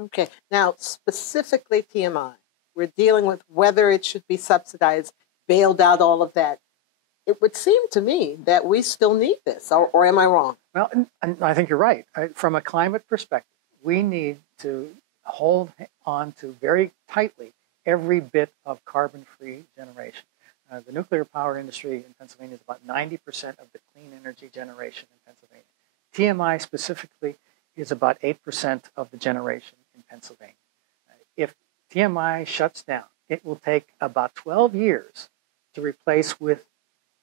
Okay. Now, specifically TMI, we're dealing with whether it should be subsidized, bailed out, all of that. It would seem to me that we still need this, or am I wrong? Well, and I think you're right. From a climate perspective, we need to hold on to very tightly every bit of carbon-free generation. The nuclear power industry in Pennsylvania is about 90% of the clean energy generation in Pennsylvania. TMI specifically is about 8% of the generation in Pennsylvania. If TMI shuts down, it will take about 12 years to replace with,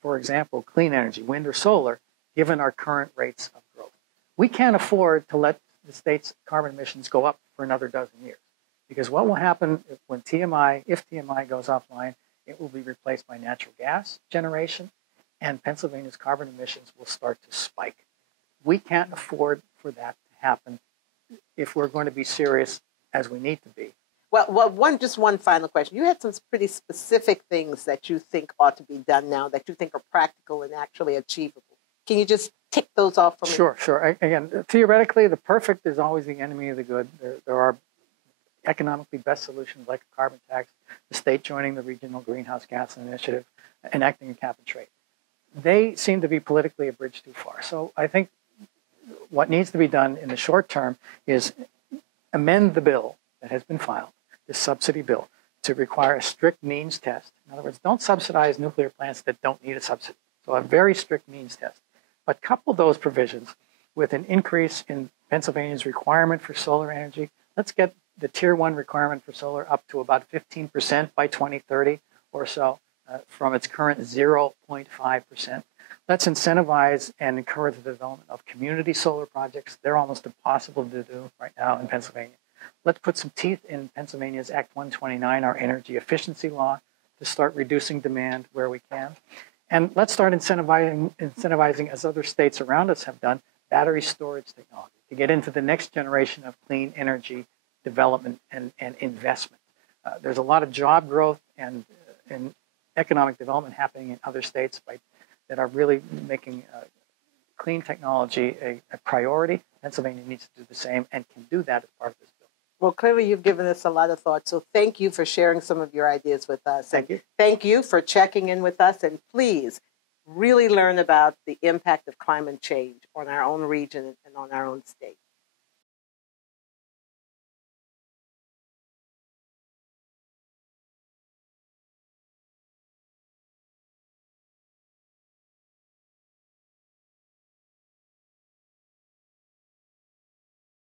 for example, clean energy, wind or solar, given our current rates of growth. We can't afford to let the state's carbon emissions go up for another dozen years. Because what will happen if TMI goes offline, it will be replaced by natural gas generation, and Pennsylvania's carbon emissions will start to spike. We can't afford for that to happen if we're going to be serious as we need to be. Well, just one final question. You had some pretty specific things that you think ought to be done now that you think are practical and actually achievable. Can you just tick those off for me? Sure. Again, theoretically, the perfect is always the enemy of the good. There are economically best solutions like a carbon tax, the state joining the regional greenhouse gas initiative, enacting a cap and trade. They seem to be politically a bridge too far. So I think what needs to be done in the short term is amend the bill that has been filed, this subsidy bill, to require a strict means test. In other words, don't subsidize nuclear plants that don't need a subsidy. So a very strict means test. But couple those provisions with an increase in Pennsylvania's requirement for solar energy. Let's get the Tier 1 requirement for solar up to about 15% by 2030 or so from its current 0.5%. Let's incentivize and encourage the development of community solar projects. They're almost impossible to do right now in Pennsylvania. Let's put some teeth in Pennsylvania's Act 129, our energy efficiency law, to start reducing demand where we can. And let's start incentivizing, as other states around us have done, battery storage technology to get into the next generation of clean energy development and investment. There's a lot of job growth and economic development happening in other states that are really making clean technology a priority. Pennsylvania needs to do the same and can do that as part of this bill. Well, clearly you've given us a lot of thought, so thank you for sharing some of your ideas with us. Thank you. Thank you for checking in with us, and please really learn about the impact of climate change on our own region and on our own state.